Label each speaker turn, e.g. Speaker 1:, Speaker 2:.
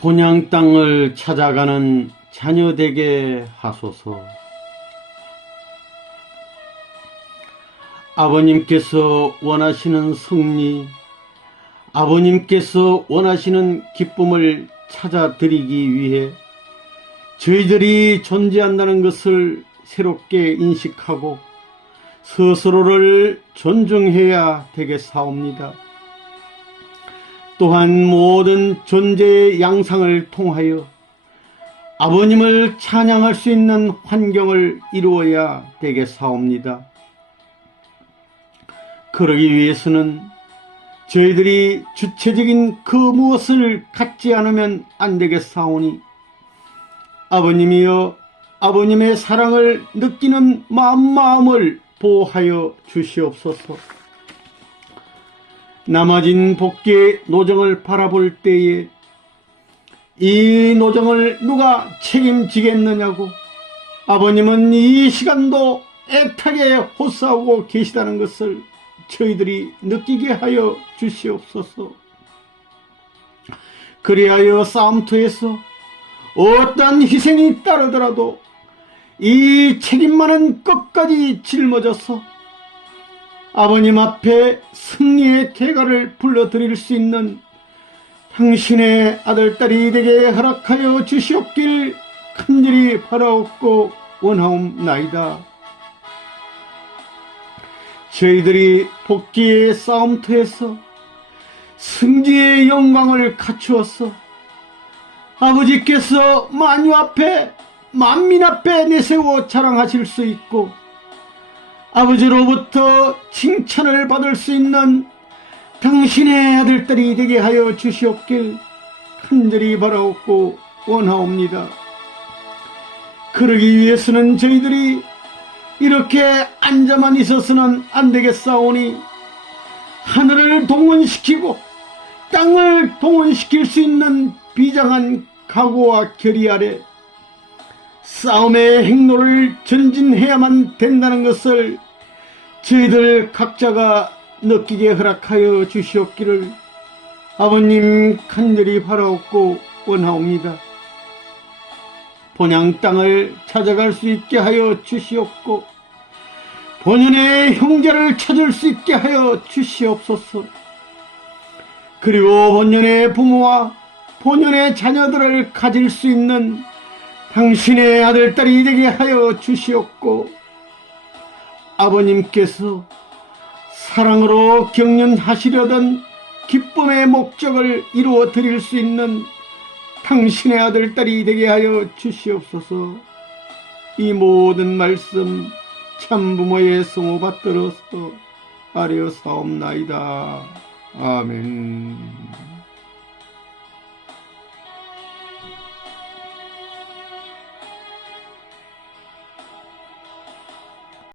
Speaker 1: 본향 땅을 찾아가는 자녀 되게 하소서. 아버님께서 원하시는 승리, 아버님께서 원하시는 기쁨을 찾아드리기 위해 저희들이 존재한다는 것을 새롭게 인식하고 스스로를 존중해야 되겠사옵니다. 또한 모든 존재의 양상을 통하여 아버님을 찬양할 수 있는 환경을 이루어야 되겠사옵니다. 그러기 위해서는 저희들이 주체적인 그 무엇을 갖지 않으면 안 되겠사오니 아버님이여 아버님의 사랑을 느끼는 마음 마음을 보호하여 주시옵소서. 남아진 복귀의 노정을 바라볼 때에 이 노정을 누가 책임지겠느냐고 아버님은 이 시간도 애타게 호소하고 계시다는 것을 저희들이 느끼게 하여 주시옵소서. 그리하여 싸움터에서 어떠한 희생이 따르더라도 이 책임만은 끝까지 짊어져서 아버님 앞에 승리의 대가를 불러드릴 수 있는 당신의 아들딸이 되게 허락하여 주시옵길 간절히 바라옵고 원하옵나이다. 저희들이 복귀의 싸움터에서 승리의 영광을 갖추어서 아버지께서 만유 앞에 만민 앞에 내세워 자랑하실 수 있고 아버지로부터 칭찬을 받을 수 있는 당신의 아들딸이 되게 하여 주시옵길 간절히 바라옵고 원하옵니다. 그러기 위해서는 저희들이 이렇게 앉아만 있어서는 안 되겠사오니 하늘을 동원시키고 땅을 동원시킬 수 있는 비장한 각오와 결의 아래 싸움의 행로를 전진해야만 된다는 것을 저희들 각자가 느끼게 허락하여 주시옵기를 아버님 간절히 바라옵고 원하옵니다. 본향 땅을 찾아갈 수 있게 하여 주시옵고 본연의 형제를 찾을 수 있게 하여 주시옵소서. 그리고 본연의 부모와 본연의 자녀들을 가질 수 있는 당신의 아들딸이 되게 하여 주시옵고 아버님께서 사랑으로 경륜하시려던 기쁨의 목적을 이루어 드릴 수 있는 당신의 아들 딸이 되게 하여 주시옵소서 이 모든 말씀 참부모의 성호 받들어서 아뢰어 사옵나이다. 아멘